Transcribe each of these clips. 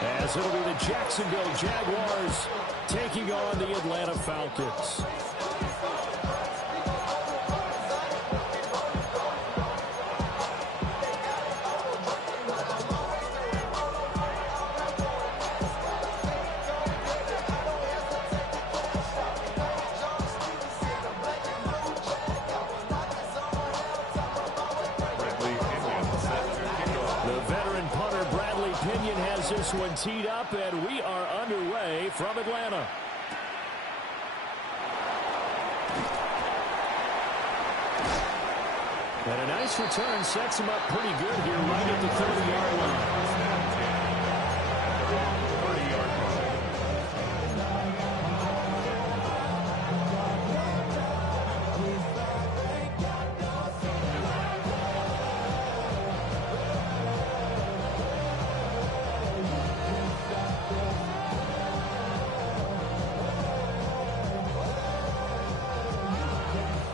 As it'll be the Jacksonville Jaguars taking on the Atlanta Falcons. This one teed up, and we are underway from Atlanta. And a nice return sets him up pretty good here right at the 30-yard line.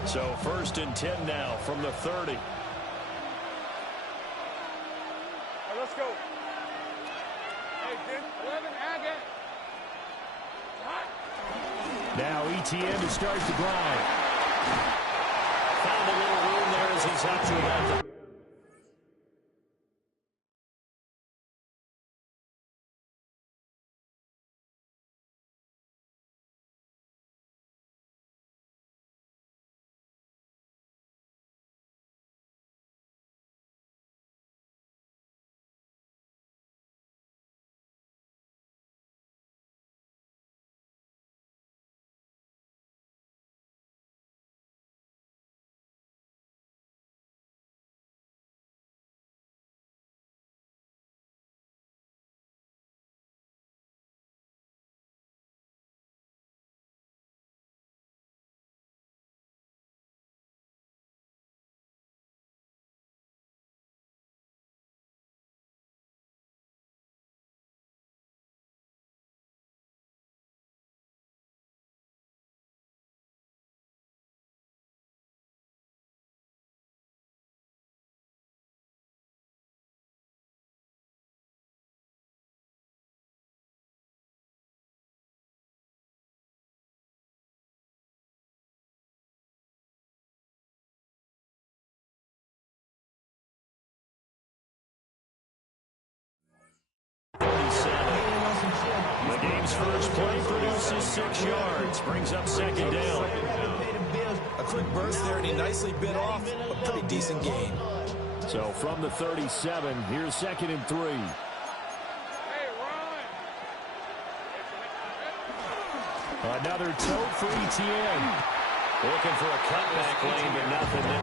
So 1st and 10 now from the 30. Right, let's go. Hey, 11, now ETN to start the drive. Found a little room there as he's actually at the The game's first play produces 6 yards, brings up 2nd down. A quick burst there, and he nicely bit off a pretty decent gain. So from the 37, here's 2nd and 3. Another tote for ETN. Looking for a cutback lane, but nothing.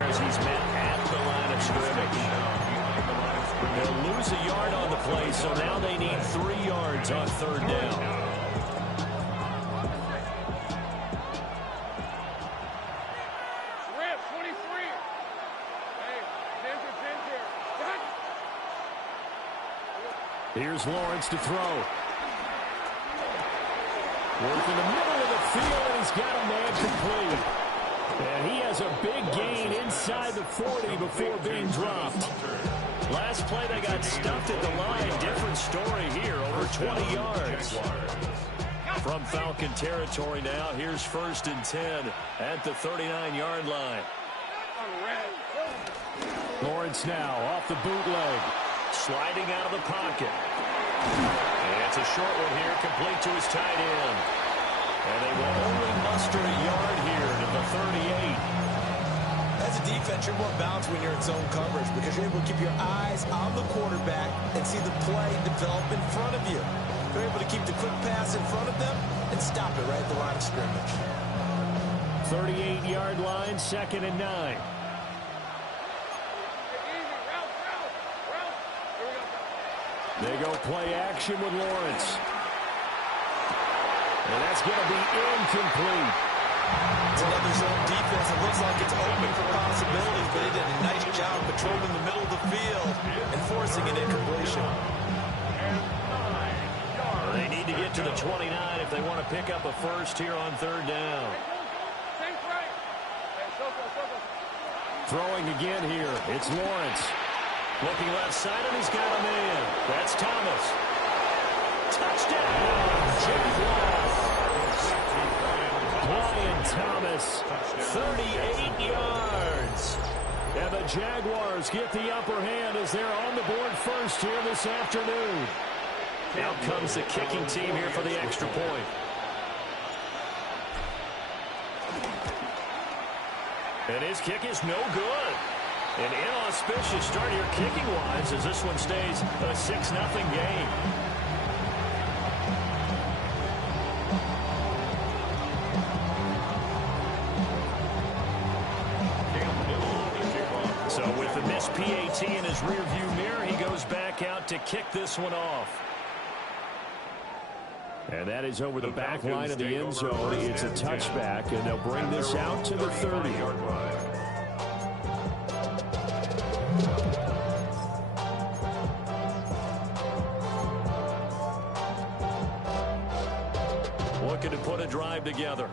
As he's met at the line of scrimmage. They'll lose a yard on the play, so now they need 3 yards on 3rd down. Rip, 23. Hey, Here's Lawrence to throw. Work in the middle of the field, and he's got a man complete. And he has a big gain inside the 40 before being dropped. Last play, they got stuffed at the line. Different story here, over 20 yards. From Falcon territory now, here's 1st and 10 at the 39-yard line. Lawrence now off the bootleg. Sliding out of the pocket. And it's a short one here, complete to his tight end. And they will only muster a yard here to the 38. As a defense, you're more balanced when you're in zone coverage because you're able to keep your eyes on the quarterback and see the play develop in front of you. You're able to keep the quick pass in front of them and stop it right at the line of scrimmage. 38-yard line, 2nd and 9. They go play action with Lawrence. And that's going to be incomplete. It's another zone defense. It looks like it's open for possibilities, but it controlled in the middle of the field and forcing an incompletion. Well, they need to get to the 29 if they want to pick up a first here on third down. Throwing again here. It's Lawrence. Looking left side, and he's got a man. That's Thomas. Touchdown! Brian Thomas, 38 yards. And the Jaguars get the upper hand as they're on the board first here this afternoon. Now comes the kicking team here for the extra point. And his kick is no good. An inauspicious start here kicking-wise as this one stays a 6-0 game. So with the missed PAT in his rearview mirror, he goes back out to kick this one off. And that is over the back line of the end zone. It's a touchback, and they'll bring this out to the 30-yard line. Looking to put a drive together.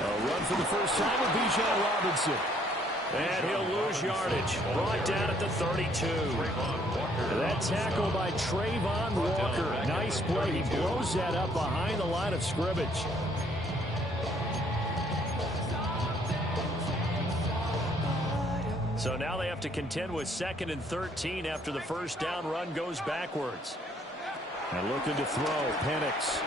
A run for the first time with Bijan Robinson. And he'll lose yardage. Brought down at the 32. That tackle by Trayvon Walker. Nice play. He blows that up behind the line of scrimmage. So now they have to contend with 2nd and 13 after the first down run goes backwards. And looking to throw, Penix.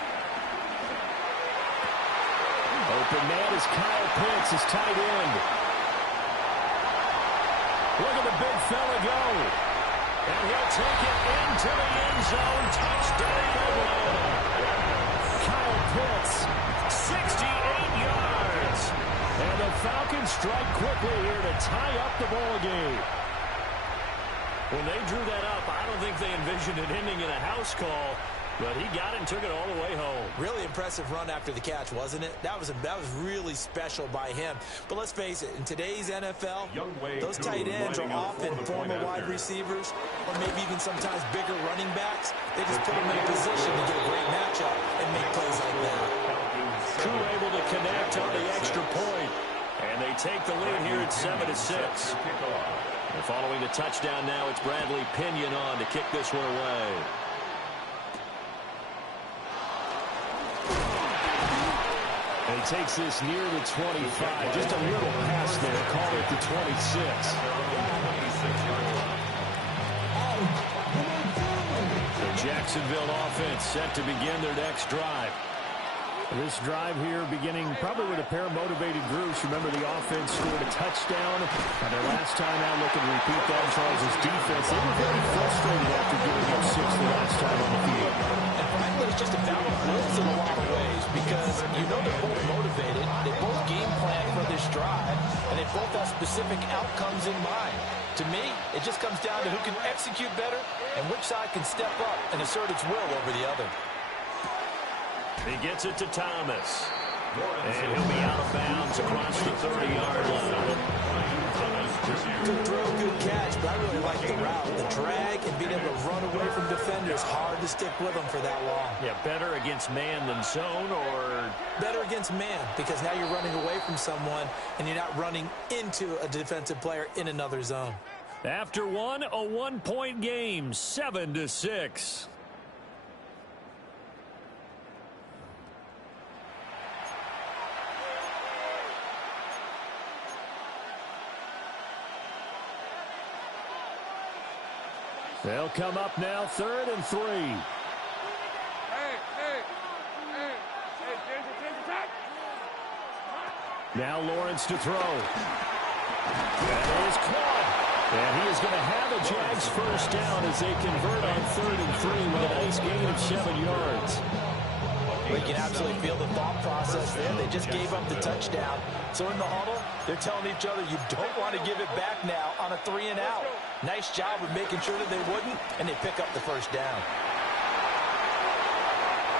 Open man is Kyle Pitts, his tight end. Look at the big fella go. And he'll take it into the end zone. Touchdown, Atlanta. Kyle Pitts, 68 yards. And the Falcons strike quickly here to tie up the ball game. When they drew that up, I don't think they envisioned it ending in a house call. But he got it and took it all the way home. Really impressive run after the catch, wasn't it? That was really special by him. But let's face it, in today's NFL, those tight ends are often former wide receivers or maybe even sometimes bigger running backs. They just put them in a position to get a great matchup and make plays like that. Crew able to connect on the extra point. And they take the lead here at 7-6. And following the touchdown now, it's Bradley Pinion on to kick this one away. And he takes this near the 25. Just a little pass there. Call it the 26. The Jacksonville offense set to begin their next drive. This drive here beginning probably with a pair of motivated groups. Remember, the offense scored a touchdown on their last time out. Looking to repeat that. Charles' defense, they were very frustrated after giving up 6 the last time on the field. And frankly, it's just a battle of wills in a lot of ways because you know they're both motivated. They both game plan for this drive, and they both have specific outcomes in mind. To me, it just comes down to who can execute better and which side can step up and assert its will over the other. He gets it to Thomas. And he'll be out of bounds across the 30-yard line. Good throw, good catch, but I really like the route. The drag and being able to run away from defenders, hard to stick with them for that long. Yeah, better against man than zone, or? Better against man, because now you're running away from someone and you're not running into a defensive player in another zone. After one, a one-point game, 7-6. They'll come up now, 3rd and 3. Hey, Ginger, now Lawrence to throw. That is caught. And he is going to have a Jags first down as they convert on 3rd and 3 with a nice gain of 7 yards. Well, you can absolutely feel the thought process there. They just gave up the touchdown. So in the huddle, they're telling each other, you don't want to give it back now on a 3-and-out. Nice job of making sure that they wouldn't, and they pick up the first down.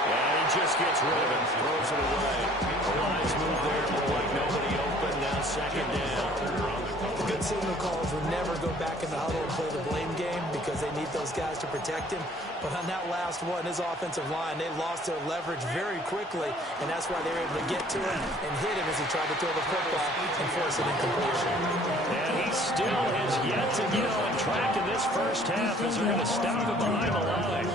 And he just gets rid of it, throws it away. The lines move second down. The good signal callers will never go back in the huddle and play the blame game because they need those guys to protect him. But on that last one, his offensive line, they lost their leverage very quickly, and that's why they were able to get to him and hit him as he tried to throw the football and force an incompletion. And he still has yet to get on track in this first half as they're going to stop him behind the line.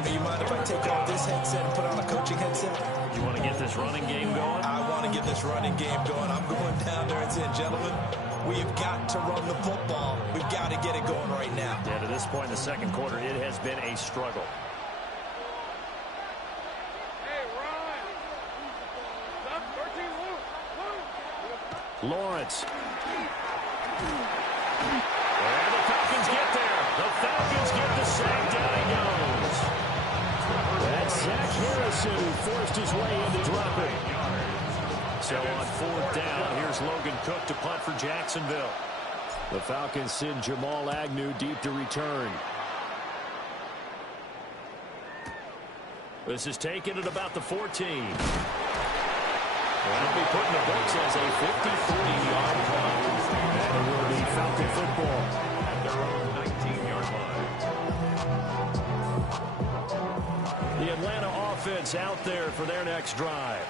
Do you mind if I take off this headset and put on a coaching headset? You want to get this running game going? I want to get this running game going. I'm going down there and saying, gentlemen, we've got to run the football. We've got to get it going right now. Yeah, to this point in the second quarter, it has been a struggle. Hey, Ryan. Stop 13, move. Lawrence. And the Falcons get there. The Falcons get the sack. Down he goes. That's Zach Harrison who forced his way into dropping. So on fourth down, here's Logan Cook to punt for Jacksonville. The Falcons send Jamal Agnew deep to return. This is taken at about the 14. That'll be put in the books as a 53-yard punt. And it will be Falcon football at their own 19-yard line. The Atlanta offense out there for their next drive.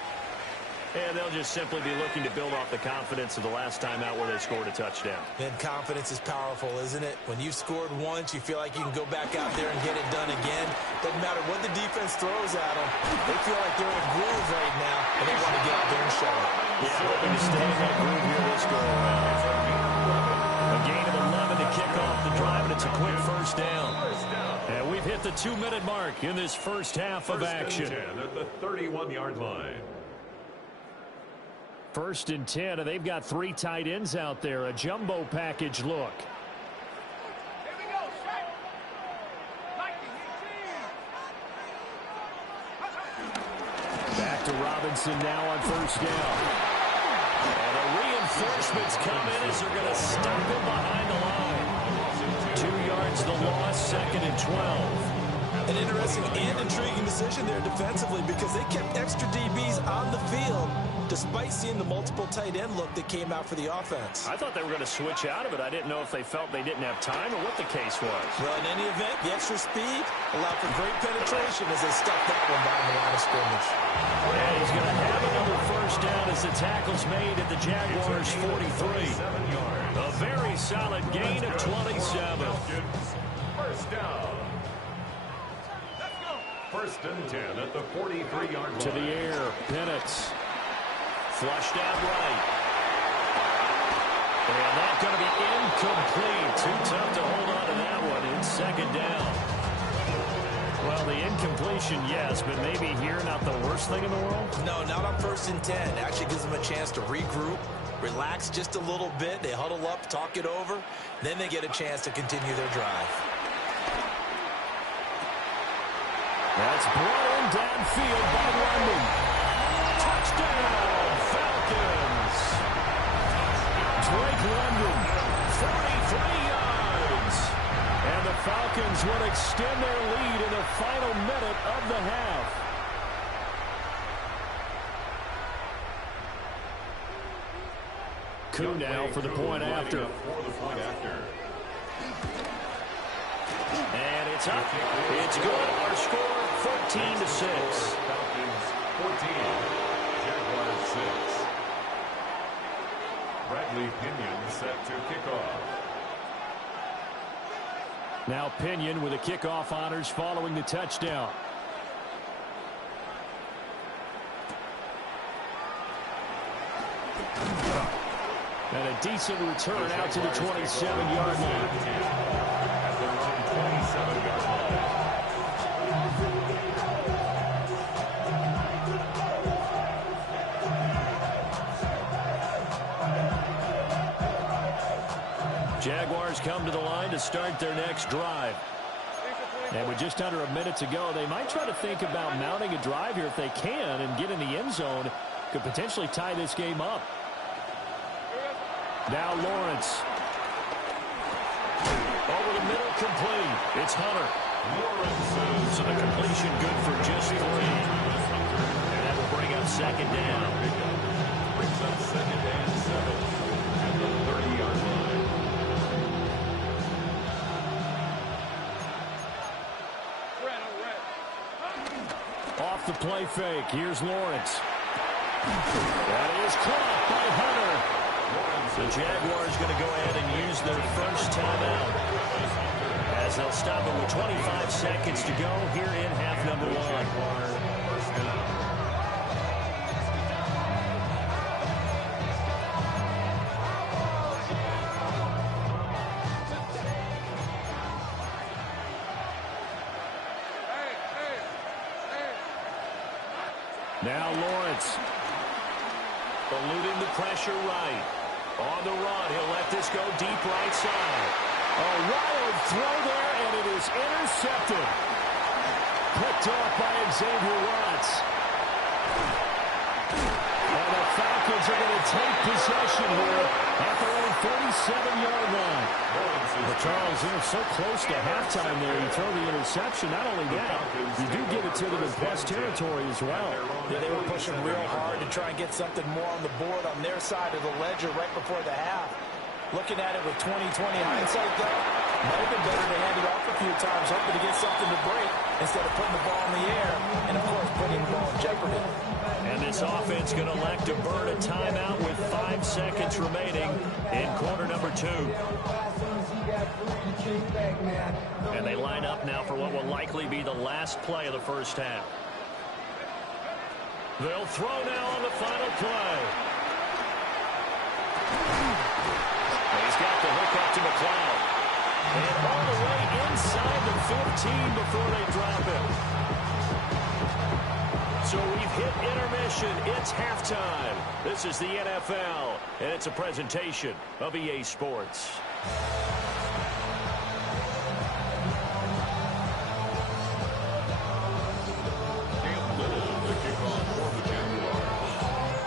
And they'll just simply be looking to build off the confidence of the last time out where they scored a touchdown. Then confidence is powerful, isn't it? When you've scored once, you feel like you can go back out there and get it done again. Doesn't matter what the defense throws at them. They feel like they're in a groove right now, and they want to get out there and show it. Yeah, hoping to stay in that groove here this go around. A gain of 11 to kick off the drive, and it's a quick first down. And we've hit the 2-minute mark in this first half of action. First and 10 at the 31-yard line. First and 10, and they've got three tight ends out there. A jumbo package look. Here we go, strike. Back to Robinson now on first down. And the reinforcements come in as they're going to stop him behind the line. 2 yards the loss, second and 12. An interesting and intriguing decision there defensively because they kept extra DBs on the field despite seeing the multiple tight end look that came out for the offense. I thought they were going to switch out of it. I didn't know if they felt they didn't have time or what the case was. Well, in any event, the extra speed allowed for great penetration as they stuffed that one behind the line of scrimmage. And he's going to have another first down as the tackle's made at the Jaguars' 43. A very solid gain of 27. First down. First and 10 at the 43-yard line. To the air, Penix. Flushed out right. And that's going to be incomplete. Too tough to hold on to that one in second down. Well, the incompletion, yes, but maybe here not the worst thing in the world? No, not on first and 10. Actually gives them a chance to regroup, relax just a little bit. They huddle up, talk it over. Then they get a chance to continue their drive. That's brought in downfield by London. Touchdown, Falcons. Drake London, 43 yards. And the Falcons will extend their lead in the final minute of the half. Koo now for the point after. And it's up. It's good. Our score, 14-6. Falcons 14, Jaguars 6. Bradley Pinion set to kick off. Now Pinion with the kickoff honors following the touchdown. And a decent return out to the 27-yard line. Jaguars come to the line to start their next drive. And with just under a minute to go, they might try to think about mounting a drive here if they can and get in the end zone. Could potentially tie this game up. Now Lawrence. Over the middle, complete. It's Hunter. Lawrence. So the completion good for just 3. And that will bring up second down. Brings up 2nd and 7 at the 30-yard line. Off the play fake. Here's Lawrence. That is caught by Hunter. The Jaguars going to go ahead and use their first timeout, as they'll stop it with 25 seconds to go here in half number 1. Now Lawrence, eluding the pressure right. On the run, he'll let this go deep right side. A wild throw there, and it is intercepted. Picked off by Xavier Watts. And the Falcons are going to take possession here at their own 37-yard line. But Charles, they're so close to halftime there. You throw the interception. Not only that, you do give it to them in plus territory as well. Yeah, they were pushing real hard to try and get something more on the board on their side of the ledger right before the half. Looking at it with 20/20 hindsight, though, might have been better to hand it off a few times, hoping to get something to break instead of putting the ball in the air and, of course, putting the ball in jeopardy. And this offense going to elect to burn a timeout with 5 seconds remaining in quarter number 2. And they line up now for what will likely be the last play of the first half. They'll throw now on the final play. He's got the hook up to McLeod. And all the way inside the 15 before they drop it. So we've hit intermission. It's halftime. This is the NFL, and it's a presentation of EA Sports.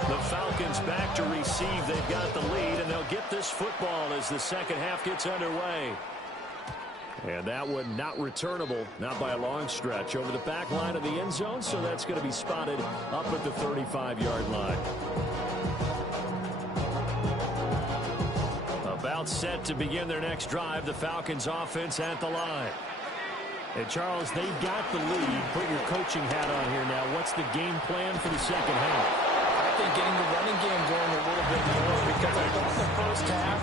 The Falcons back to receive. They've got the lead, and they'll get this football as the second half gets underway. And that one not returnable, not by a long stretch, over the back line of the end zone, so that's going to be spotted up at the 35-yard line. About set to begin their next drive, the Falcons offense at the line. And Charles, they've got the lead. Put your coaching hat on here now. What's the game plan for the second half? I think getting the running game going a little bit more, because I think the first half,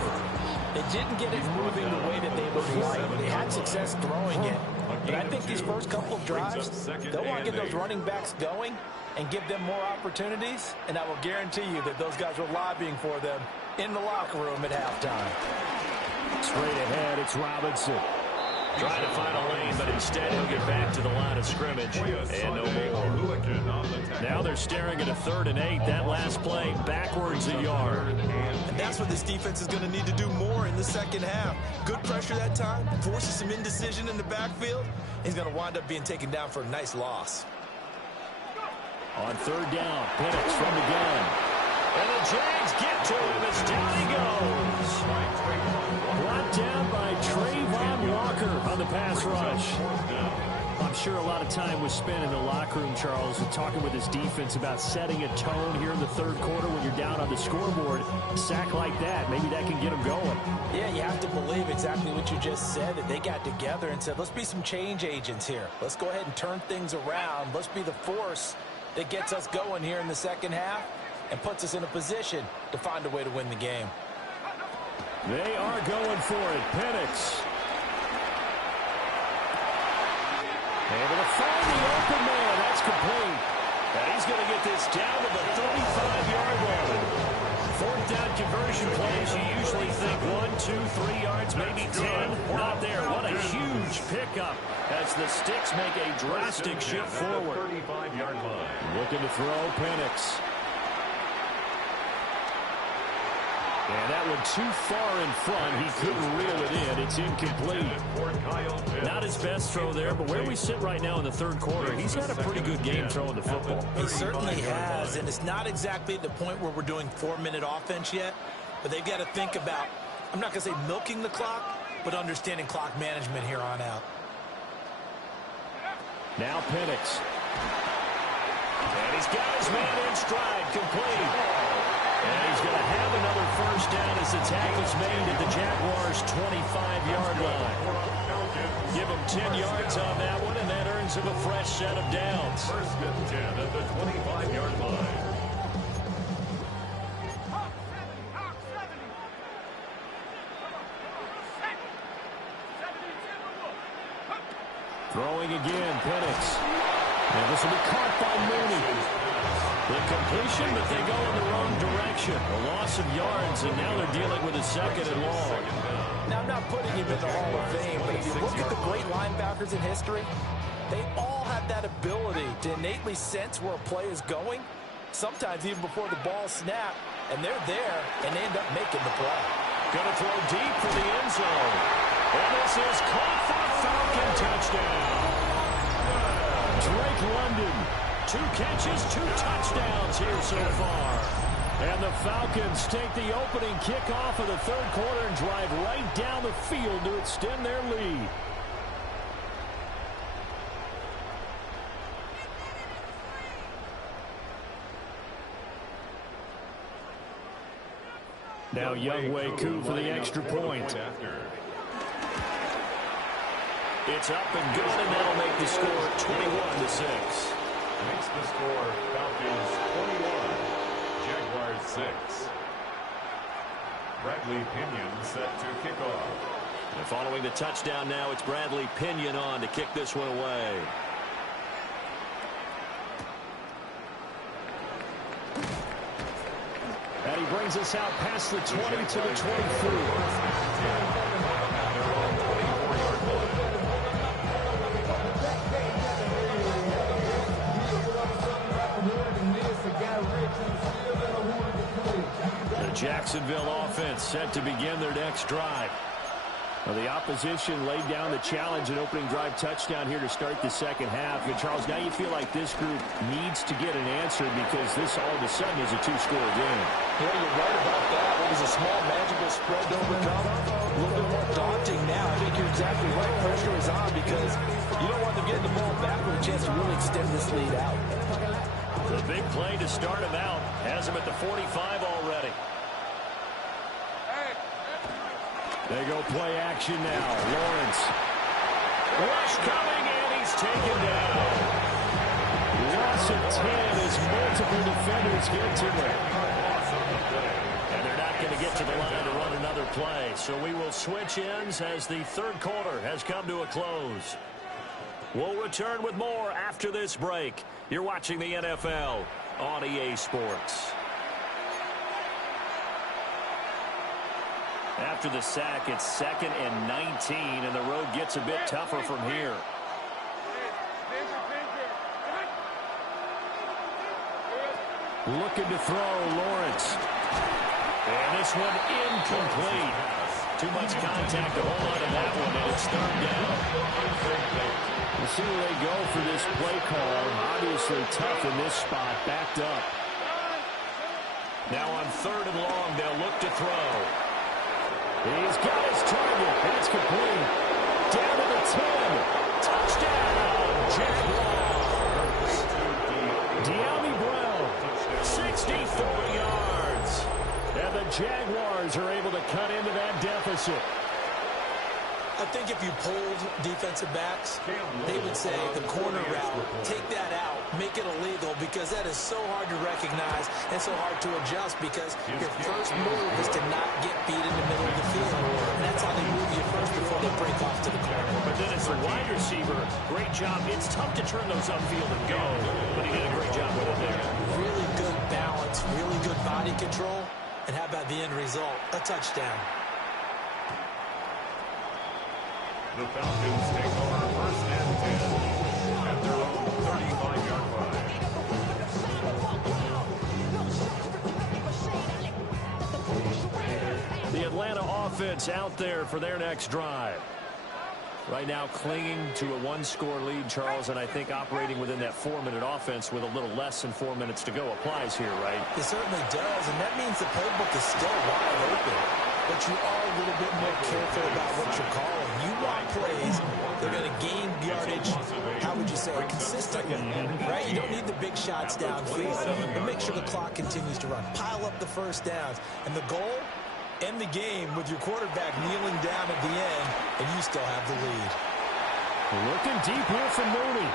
they didn't get it moving the way that they would like. They had success throwing it. But I think these first couple of drives, they'll want to get those running backs going and give them more opportunities. And I will guarantee you that those guys were lobbying for them in the locker room at halftime. Straight ahead, it's Robinson. Trying to find a lane, but instead he'll get back to the line of scrimmage. And no more. Now they're staring at a 3rd and 8. That last play backwards a yard. And that's what this defense is going to need to do more in the second half. Good pressure that time, forces some indecision in the backfield. He's going to wind up being taken down for a nice loss. On 3rd down, Penix from the gun. And the Jags get to him as down he goes. Brought down by Trayvon Walker on the pass rush. I'm sure a lot of time was spent in the locker room, Charles, and talking with his defense about setting a tone here in the 3rd quarter when you're down on the scoreboard. A sack like that, maybe that can get them going. Yeah, you have to believe exactly what you just said, that they got together and said, let's be some change agents here. Let's go ahead and turn things around. Let's be the force that gets us going here in the second half and puts us in a position to find a way to win the game. They are going for it. Penix. Able to find the open man. That's complete. And he's going to get this down to the 35-yard line. 4th down conversion plays. You usually think 1, 2, 3 yards, maybe 10. Not there. What a huge pickup as the Sticks make a drastic shift forward. 35-yard line. Looking to throw, Penix. And that one too far in front. He couldn't reel it in. It's incomplete. Not his best throw there, but where we sit right now in the 3rd quarter, he's had a pretty good game throwing the football. He certainly has, and it's not exactly at the point where we're doing 4-minute offense yet, but they've got to think about, I'm not going to say milking the clock, but understanding clock management here on out. Now Penix. And he's got his man in stride, complete. as the tackle's made at the Jaguars' 25-yard line. Give them 10 yards on that one, and that earns them a fresh set of downs. First and 10 at the 25-yard line. Throwing again, Penix. And this will be caught by Mooney. The completion, but they go in the wrong direction. A loss of yards, and now they're dealing with a second and long. Now, I'm not putting him in the Hall of Fame, but if you look at the great linebackers in history, they all have that ability to innately sense where a play is going, sometimes even before the ball snapped, and they're there, and they end up making the play. Going to throw deep for the end zone. And this is caught for a Falcon touchdown. Drake London, 2 catches, 2 touchdowns here so far. And the Falcons take the opening kickoff of the third quarter and drive right down the field to extend their lead. Now Younghoe Koo for the extra point. It's up and good, and that'll make the score 21-6. Makes the score Falcons 21, Jaguars 6. Bradley Pinion set to kick off. And following the touchdown now, it's Bradley Pinion on to kick this one away. And he brings us out past the 20 to the 24. The Jacksonville offense set to begin their next drive. Well, the opposition laid down the challenge and opening drive touchdown here to start the second half. And, Charles, now you feel like this group needs to get an answer because this all of a sudden is a 2-score game. Yeah, you're right about that. What was a small, magical spread to overcome? A little bit more daunting now. I think you're exactly right. Pressure is on because you don't want them getting the ball back with a chance to really extend this lead out. The big play to start him out has him at the 45 already. They go play action now. Lawrence. Rush coming, and he's taken down. Loss of 10 as multiple defenders get to him. And they're not going to get to the line to run another play. So we will switch ends as the third quarter has come to a close. We'll return with more after this break. You're watching the NFL on EA Sports. After the sack, it's 2nd and 19, and the road gets a bit tougher from here. Looking to throw, Lawrence. And this one incomplete. Too much contact to hold on to that one, and it's third down. We'll see where they go for this play call. Obviously tough in this spot, backed up. Now on 3rd and long, they'll look to throw. He's got his target. It's complete. Down to the 10. Touchdown, Jaguars. De'Ami Brown, 64 yards. And the Jaguars are able to cut into that deficit. I think if you polled defensive backs, they would say the corner route, take that out, make it illegal, because that is so hard to recognize and so hard to adjust because your first move is to not get beat in the middle of the field. And that's how they move you first before they break off to the corner. But then as a wide receiver, great job. It's tough to turn those upfield and go, but he did a great job with it there. Really good balance, really good body control, and how about the end result? A touchdown. The Falcons take over 1st and 10 at their own 35-yard line. The Atlanta offense out there for their next drive. Right now clinging to a 1-score lead, Charles, and I think operating within that 4-minute offense with a little less than 4 minutes to go applies here, right? It certainly does, and that means the playbook is still wide open. But you are a little bit more careful about what you're calling. You want plays, they're going to gain yardage, how would you say, consistently, right? You don't need the big shots downfield, but make sure the clock continues to run. Pile up the first downs. And the goal, end the game with your quarterback kneeling down at the end, and you still have the lead. Looking deep here from Mooney.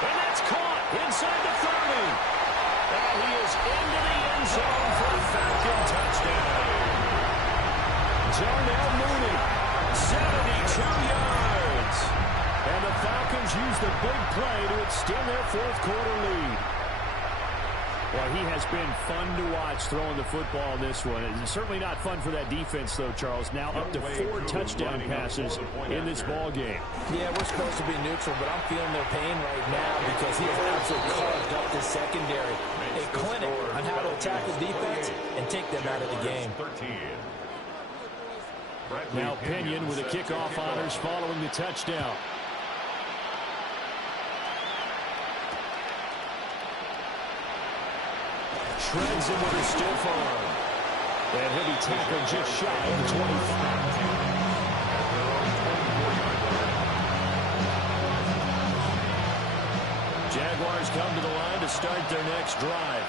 And that's caught inside the 30. And he is into the end zone for a Falcon touchdown. Darnell Mooney, 72 yards. And the Falcons use the big play to extend their fourth-quarter lead. Well, he has been fun to watch throwing the football in this one. It's certainly not fun for that defense, though, Charles. Now up to 4 touchdown passes in this ball game. Yeah, we're supposed to be neutral, but I'm feeling their pain right now because he has absolutely carved up the secondary. A clinic on how to attack the defense and take them out of the game. Now Pinion with the kickoff honors following the touchdown. Shreds him with a stiff arm. And he'll be tackled just shy of the 25. Jaguars come to the line to start their next drive.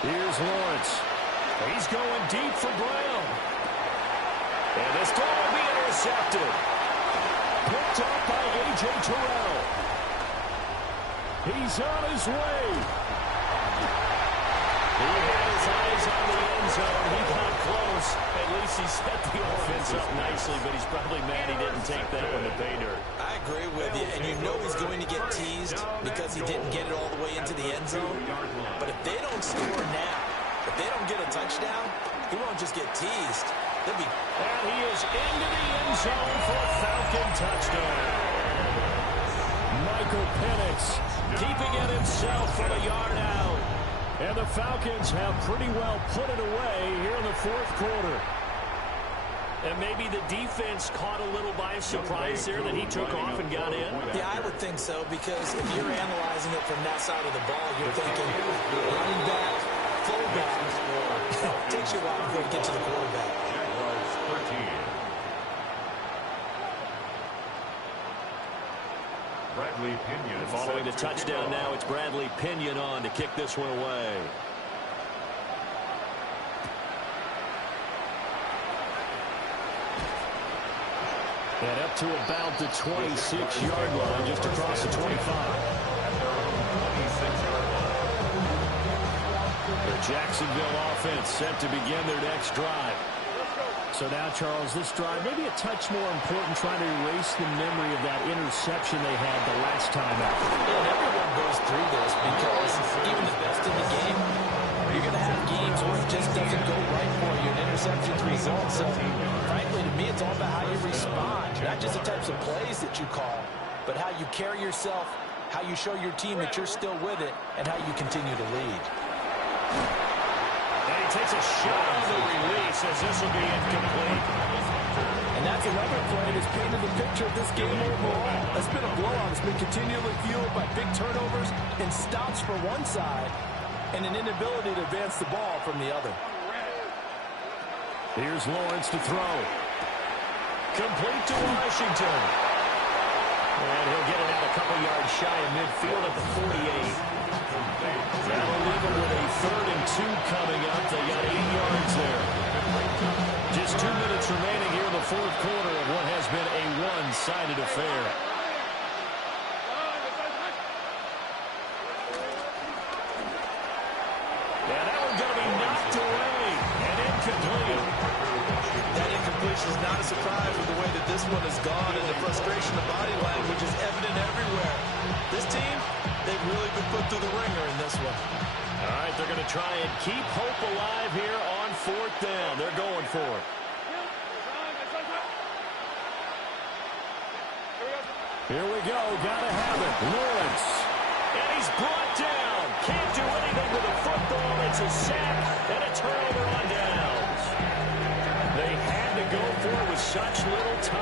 Here's Lawrence. He's going deep for Brown. And this throw will be intercepted. Picked up by A.J. Terrell. He's on his way. He had his eyes on the end zone. He got close. At least he set the offense up nicely, but he's probably mad he didn't take that one to pay dirt. I agree with you, and you know he's going to get teased because he didn't get it all the way into the end zone. But if they don't score now, if they don't get a touchdown, he won't just get teased. They'll be... And he is into the end zone for a Falcon touchdown. Michael Penix keeping it himself from a yard out. And the Falcons have pretty well put it away here in the fourth quarter. And maybe the defense caught a little by surprise there that he took off and got in. Yeah, I would think so, because if you're analyzing it from that side of the ball, you're thinking running back, fullback. It takes you a while before you get to the quarterback. Bradley Pinion. Following the touchdown now, it's Bradley Pinion on to kick this one away. And up to about the 26-yard line, just across the 25. The Jacksonville offense set to begin their next drive. So now, Charles, this drive maybe a touch more important, trying to erase the memory of that interception they had the last time out. And everyone goes through this because even the best in the game, you're going to have games where it just doesn't go right for you. An interception's result. So, frankly, to me, it's all about how you respond. Not just the types of plays that you call, but how you carry yourself, how you show your team that you're still with it, and how you continue to lead. And he takes a shot on the release as this will be incomplete. And that's another play that's painted the picture of this game overall. It's been a blowout. It's been continually fueled by big turnovers and stops for one side and an inability to advance the ball from the other. Here's Lawrence to throw. Complete to Washington. And he'll get it out a couple yards shy of midfield at the 48. That'll leave them with a 3rd and 2 coming up. They got 8 yards there. Just 2 minutes remaining here in the fourth quarter of what has been a one-sided affair. And that one's going to be knocked away and incomplete. That incompletion is not a surprise with the way that this one has gone, and the frustration of body language is evident everywhere. This team, they've really been put through the ringer in this one. All right, they're going to try and keep hope alive here on 4th down. They're going for it. Here we go. Got to have it. Lawrence. And he's brought down. Can't do anything with the football. It's a sack and a turnover on downs. They had to go for it with such little time.